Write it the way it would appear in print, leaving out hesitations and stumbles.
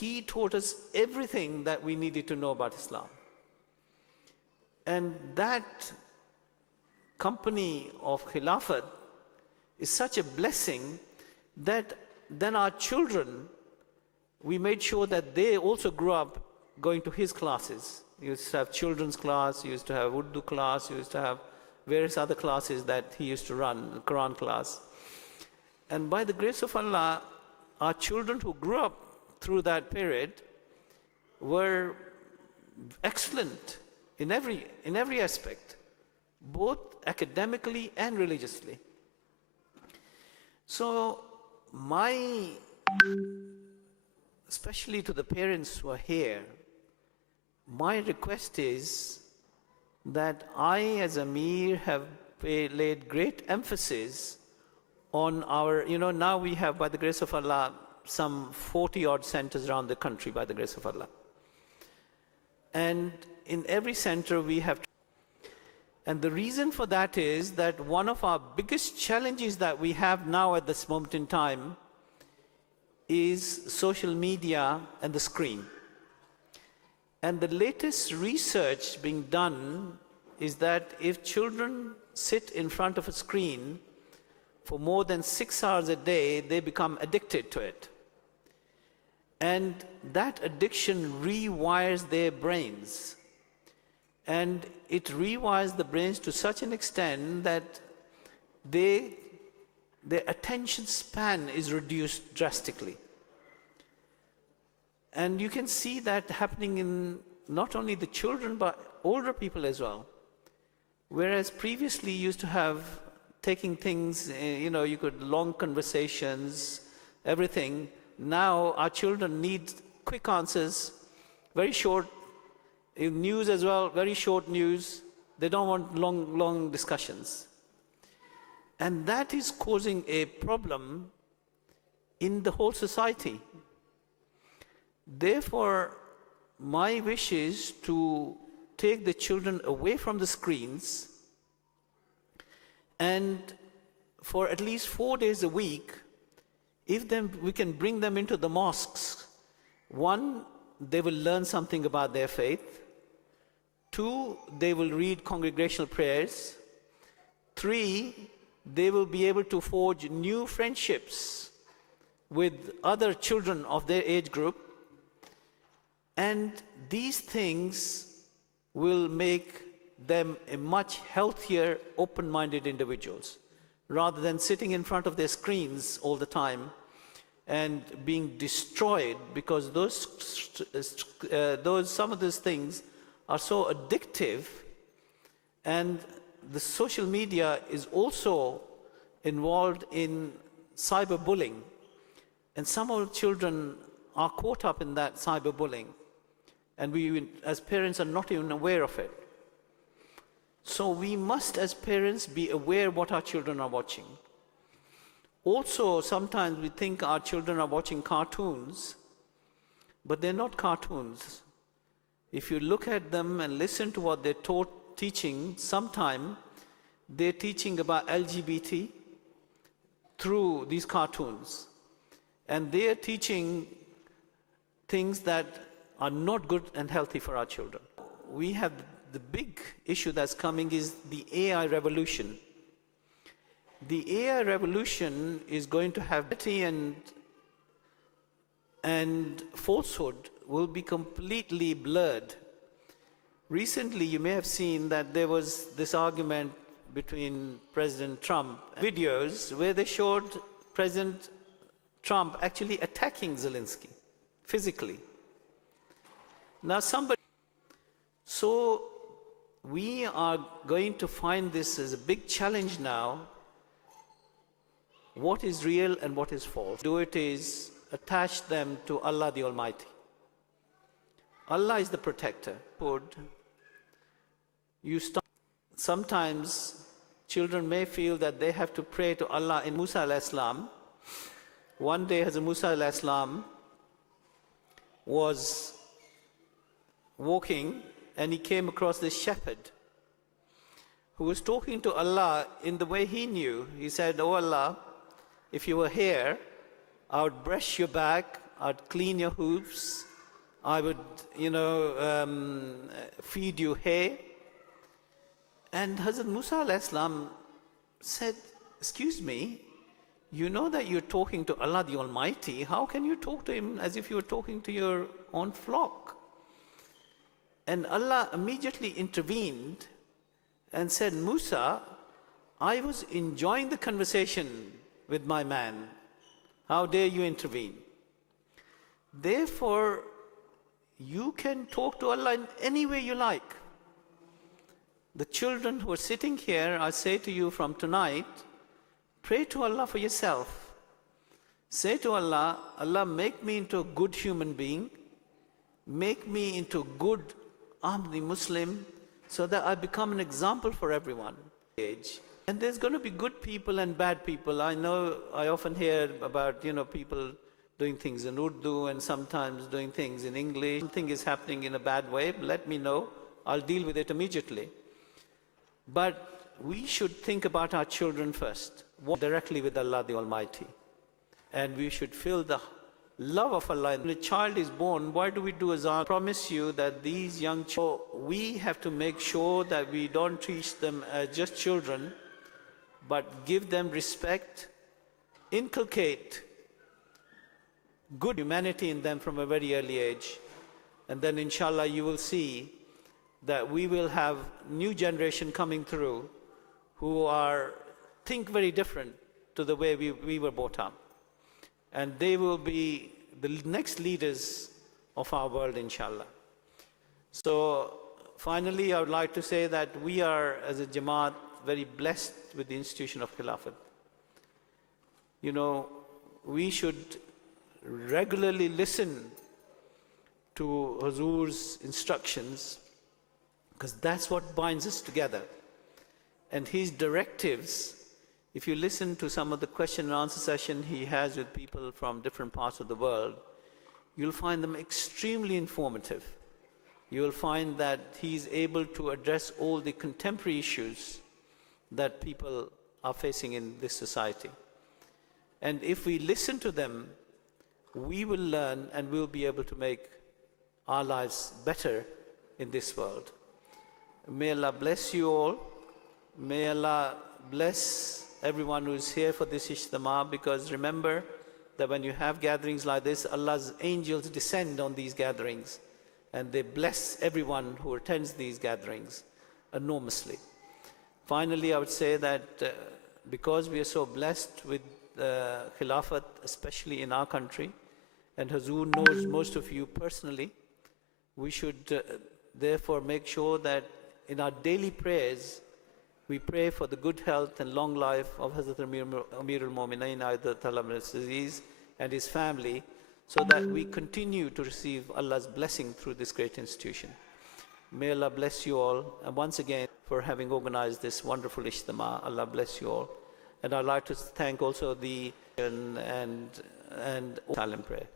he taught us everything that we needed to know about Islam. And that company of Khilafat is such a blessing that then our children, we made sure that they also grew up going to his classes. He used to have children's class, he used to have Urdu class, he used to have various other classes that he used to run, Quran class. And by the grace of Allah, our children who grew up through that period were excellent in every aspect, both academically and religiously. So especially to the parents who are here, my request is that I as Amir have laid great emphasis on our, now we have, by the grace of Allah, some 40 odd centers around the country, by the grace of Allah. And in every center we have, and the reason for that is that one of our biggest challenges that we have now at this moment in time is social media and the screen. And the latest research being done is that if children sit in front of a screen for more than 6 hours a day, they become addicted to it. And that addiction rewires their brains. And it rewires the brains to such an extent that their attention span is reduced drastically. And you can see that happening in not only the children, but older people as well. Whereas previously you used to have taking things, you could long conversations, everything. Now our children need quick answers, very short, in news as well, very short news. They don't want long discussions. And that is causing a problem in the whole society. Therefore, my wish is to take the children away from the screens, and for at least 4 days a week, we can bring them into the mosques. 1, they will learn something about their faith. 2, they will read congregational prayers. 3, they will be able to forge new friendships with other children of their age group. And these things will make them a much healthier, open-minded individuals, rather than sitting in front of their screens all the time and being destroyed, because some of those things are so addictive. And the social media is also involved in cyberbullying, and some of the children are caught up in that cyberbullying, and we as parents are not even aware of it. So we must as parents be aware what our children are watching. Also, sometimes we think our children are watching cartoons, but they're not cartoons. If you look at them and listen to what they're teaching, sometime they're teaching about LGBT through these cartoons. And they're teaching things that are not good and healthy for our children. We have the big issue that's coming is the AI revolution. The AI revolution is going to have and falsehood will be completely blurred. Recently, you may have seen that there was this argument between President Trump, videos where they showed President Trump actually attacking Zelensky physically. Now so we are going to find this as a big challenge now. What is real and what is false? Do it is attach them to Allah the Almighty. Allah is the protector. Sometimes children may feel that they have to pray to Allah in Musa alayhi salam. One day Hazrat Musa alayhi salam was walking and he came across this shepherd who was talking to Allah in the way he knew. He said, "Oh Allah, if you were here, I would brush your back I'd clean your hooves, I would, feed you hay. And Hazrat Musa alayhi salam said, excuse me, you know that you're talking to Allah the Almighty. How can you talk to Him as if you were talking to your own flock? And Allah immediately intervened and said, Musa, I was enjoying the conversation with my man. How dare you intervene? Therefore, you can talk to Allah in any way you like. The children who are sitting here, I say to you from tonight, pray to Allah for yourself. Say to Allah, Allah, make me into a good human being. Make me into a good Ahmadi Muslim so that I become an example for everyone. And there's going to be good people and bad people. I know, I often hear about, people doing things in Urdu and sometimes doing things in English. Something is happening in a bad way, let me know. I'll deal with it immediately. But we should think about our children first, walk directly with Allah the Almighty. And we should feel the love of Allah. When a child is born, why do we do azan? I promise you that these young children, we have to make sure that we don't teach them as just children, but give them respect, inculcate good humanity in them from a very early age. And then inshallah you will see that we will have new generation coming through who think very different to the way we were brought up. And they will be the next leaders of our world, inshallah. So finally, I would like to say that we are, as a Jamaat, very blessed with the institution of Khilafat. We should regularly listen to Hazur's instructions, because that's what binds us together. And his directives, if you listen to some of the question and answer session he has with people from different parts of the world, you'll find them extremely informative. You will find that he's able to address all the contemporary issues that people are facing in this society. And if we listen to them, we will learn and we'll be able to make our lives better in this world. May Allah bless you all. May Allah bless everyone who is here for this Ijtema, because remember that when you have gatherings like this, Allah's angels descend on these gatherings and they bless everyone who attends these gatherings enormously. Finally, I would say that because we are so blessed with Khilafat, especially in our country, and Hazur knows most of you personally, we should therefore make sure that in our daily prayers, we pray for the good health and long life of Hazrat Amir al-Mu'mineen Ayatollah al-Aziz and his family, so that we continue to receive Allah's blessing through this great institution. May Allah bless you all, and once again for having organized this wonderful Ijtema. Allah bless you all. And I'd like to thank also the and silent prayer.